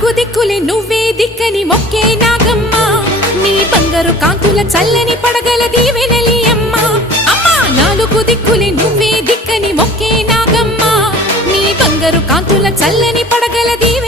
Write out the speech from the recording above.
నాలుగు దిక్కులే నువ్వే దిక్కని మొక్కే నాగమ్మ నీ బంగారు కాంతుల చల్లని పడగల దీవెనలి అమ్మ అమ్మా నాలుగు దిక్కులే నువ్వే దిక్కని మొక్కే నాగమ్మ నీ బంగారు కాంతుల చల్లని పడగల దీవె